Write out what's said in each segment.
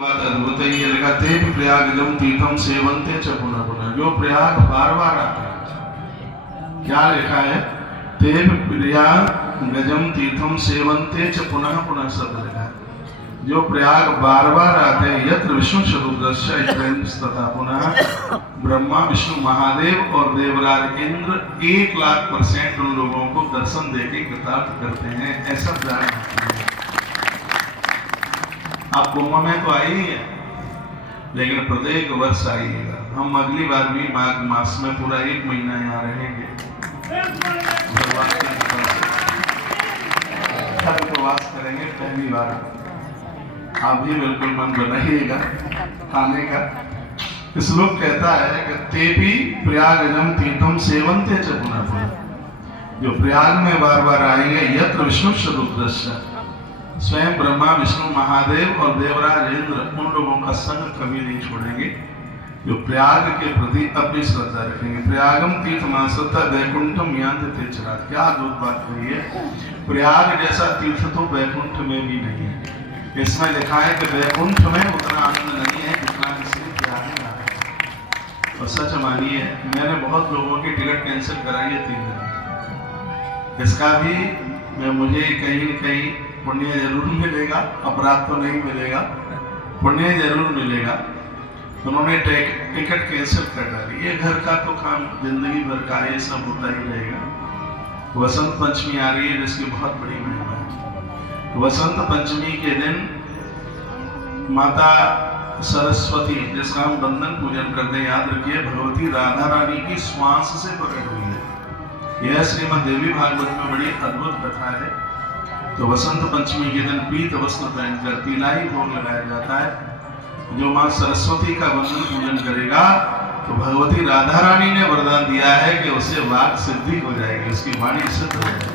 अद्भुत ही लिखा थे प्रयागजम तीर्थम सेवंते च पुनः पुनः। जो प्रयाग बार बार आते हैं, क्या लिखा है? तेव प्रयागजम तीर्थम सेवंते च पुनः पुनः शब्द लिखा है। जो प्रयाग बार बार आते हैं, यत्र विष्णु शतुर्दश तथा पुनः ब्रह्मा विष्णु महादेव और देवराज इंद्र 1,00,000% उन लोगों को दर्शन देके कृतार्थ करते हैं, ऐसा जान। आप कुंभ में तो आई है, लेकिन प्रत्येक वर्ष आइएगा। हम अगली बार भी माघ मास में पूरा 1 महीना यहाँ रहेंगे। भगवान की कृपा से उपवास करेंगे पहली बार। आप भी बिल्कुल मन बनाइएगा खाने का। श्लोक कहता है कि तेपी प्रयागजम तीर्थम सेवंते च पुनः पुनः। जो प्रयाग में बार बार आएंगे, यत्र विष्णु शतुर्दश, स्वयं ब्रह्मा विष्णु महादेव और देवराज इंद्र उन लोगों का संग कभी नहीं छोड़ेंगे जो प्रयाग के प्रति अपनी श्रद्धा रखेंगे। प्रयागम तीर्थमासता वैकुंठम यान्ति तेचरात। क्या अद्भुत बात कही है। प्रयाग जैसा तीर्थ तो वैकुंठ में भी नहीं है। इसमें लिखा है कि वैकुंठ में उतना आनंद नहीं है जितना किसी प्रयाग में आता है। और सच मानिए, मैंने बहुत लोगों की टिकट कैंसिल कराई है 3 दिन। इसका भी मुझे कहीं न कहीं पुण्य जरूर मिलेगा, अपराध तो नहीं मिलेगा, पुण्य जरूर मिलेगा। उन्होंने टिकट कैंसिल कर डाली। ये घर का तो काम जिंदगी भर का ये सब होता ही रहेगा। वसंत पंचमी आ रही है जिसकी बहुत बड़ी महिमा है। वसंत पंचमी के दिन माता सरस्वती, जिसका हम बंधन पूजन करते हैं, याद रखिए भगवती राधा रानी की श्वास से प्रकट हुई है। यह श्रीमद् देवी भागवत में बड़ी अद्भुत कथा है। तो वसंत पंचमी के दिन पीत वस्त्र पहनकर तिलाई भोग लगाया जाता है। जो मां सरस्वती का बंधन पूजन करेगा तो भगवती राधा रानी ने वरदान दिया है कि उसे वाक सिद्धि हो जाएगी, उसकी वाणी सिद्ध हो जाएगी।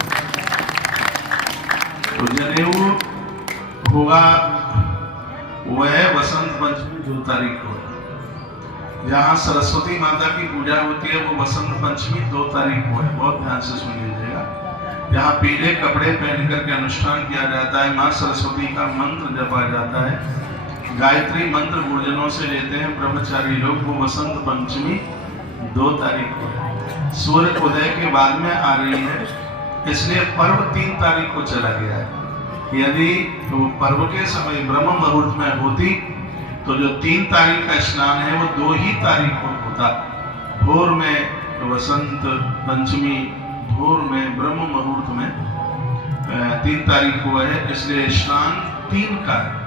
तो जनेऊ होगा वह वसंत पंचमी 2 तारीख को। जहां सरस्वती माता की पूजा होती है वो वसंत पंचमी 2 तारीख को है। बहुत ध्यान से सुन लीजिएगा। यहाँ पीले कपड़े पहन करके अनुष्ठान किया जाता है। माँ सरस्वती का मंत्र जपा जाता है। गायत्री मंत्र गुरुजनों से लेते हैं ब्रह्मचारी लोग। वो वसंत पंचमी 2 तारीख को है। सूर्य उदय के बाद में आ रही है, इसलिए पर्व 3 तारीख को चला गया है। यदि तो पर्व के समय ब्रह्म मुहूर्त में होती तो जो 3 तारीख का स्नान है वो 2 ही तारीख को होता। भोर में वसंत पंचमी, भोर में ब्रह्म मुहूर्त में 3 तारीख को है, इसलिए स्नान 3 का है।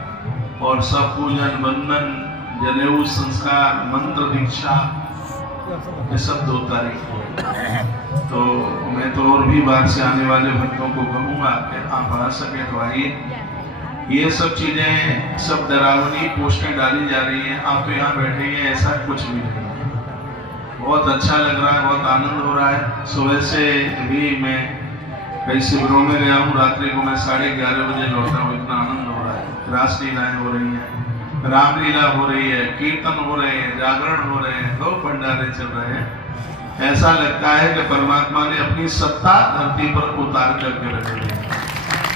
और सब पूजन, बंधन, जनेऊ संस्कार, मंत्र दीक्षा ये सब 2 तारीख को है। तो मैं तो और भी बाहर से आने वाले भक्तों को कहूँगा कि आप आ सके तो आइए। ये सब चीजें सब डरावनी पोस्टें डाली जा रही हैं। आप तो यहाँ बैठे हैं, ऐसा कुछ भी नहीं। बहुत अच्छा लग रहा है, बहुत आनंद हो रहा है। सुबह से भी मैं कई शिविरों में गया हूँ, रात्रि को मैं 11:30 बजे लौटा हूँ। इतना आनंद हो रहा है। रास लीलाएं हो रही हैं, रामलीला हो रही है, कीर्तन हो रहे हैं, जागरण हो रहे हैं, 2 भंडारे चल रहे हैं। ऐसा लगता है कि परमात्मा ने अपनी सत्ता धरती पर उतार करके रखी है।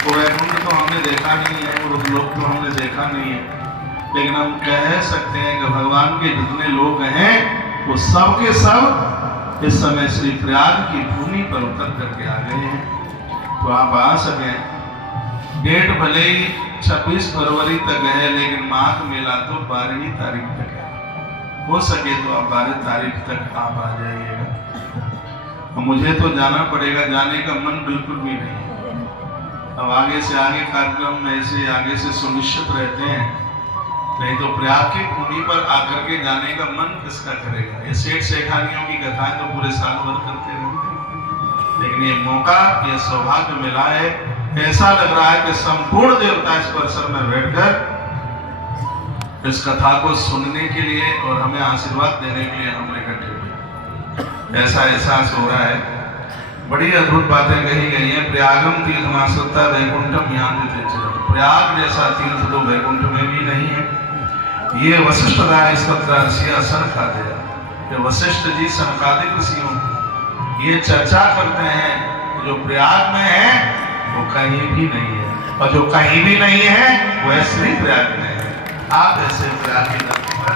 तो वैकुंठ तो हमने देखा नहीं है, और लोग तो हमने देखा नहीं है, लेकिन हम कह सकते हैं कि भगवान के जितने लोग हैं वो सब के सब इस समय श्री प्रयाग की भूमि पर उतर करके आ गए हैं। तो आप आ सके। डेट भले ही 26 फरवरी तक है, लेकिन माघ मेला तो 12 तारीख तक है। हो सके तो आप 12 तारीख तक आप आ जाइएगा। मुझे तो जाना पड़ेगा, जाने का मन बिल्कुल भी नहीं है। अब आगे से आगे कार्यक्रम ऐसे आगे से सुनिश्चित रहते हैं, नहीं तो प्रयाग की भूमि पर आकर के जाने का मन किसका करेगा। ये सेठ सेठानियों की कथाएं तो पूरे साल भर करते रहते हैं, लेकिन ये मौका, ये सौभाग्य मिला है। ऐसा लग रहा है कि संपूर्ण देवता इस परिसर में बैठकर इस कथा को सुनने के लिए और हमें आशीर्वाद देने के लिए हम इकट्ठे हुए। ऐसा एहसास हो रहा है। बड़ी अद्भुत बातें कही गई हैं। प्रयागम तीर्थमासता वैकुंठम यान्ति तेचरात। प्रयाग जैसा तीर्थ तो वैकुंठ में भी नहीं है। ये वशिष्ठ खाते हैं। वशिष्ठ जी सनकादिक ऋषियों ये चर्चा करते हैं, जो प्रयाग में है वो कहीं भी नहीं है, और जो कहीं भी नहीं है वह श्री प्रयाग में है। आप ऐसे प्रयाग की धरती पर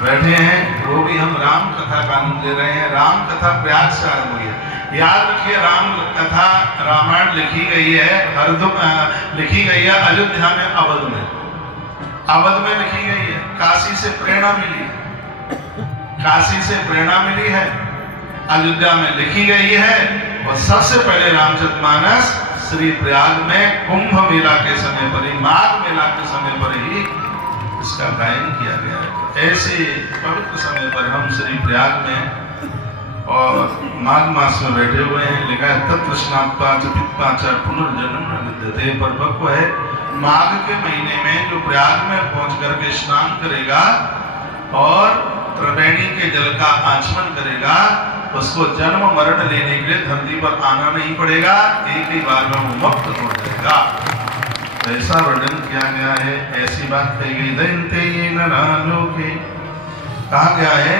बैठे हैं, वो भी हम राम कथा कानून दे रहे हैं। राम कथा प्रयाग से आरंभ हुई है। याद रखिए, राम कथा रामायण लिखी गई है लिखी गई है अयोध्या में, अवध में लिखी गई है। काशी से प्रेरणा मिली है, काशी से प्रेरणा मिली है, अयोध्या में लिखी गई है। और सबसे पहले रामचरितमानस श्री प्रयाग में कुंभ मेला के समय पर ही, माघ मेला के समय पर ही इसका गायन किया गया है। ऐसे पवित्र समय पर हम श्री प्रयाग में और माघ मास में बैठे हुए हैं। लिखा है तत्स्नात्वाच पित्वाच पुनर्जन्म न विद्यते। परिपक्व है, माघ के महीने में जो प्रयाग में पहुंच करके स्नान करेगा और त्रिवेणी के जल का आचमन करेगा, उसको जन्म मरण लेने के लिए धरती पर आना नहीं पड़ेगा, एक ही बार में वो मुक्त हो जाएगा। ऐसा वर्णन किया गया है, ऐसी बात कही गई। दैन्ते येन नालोके, कहा गया है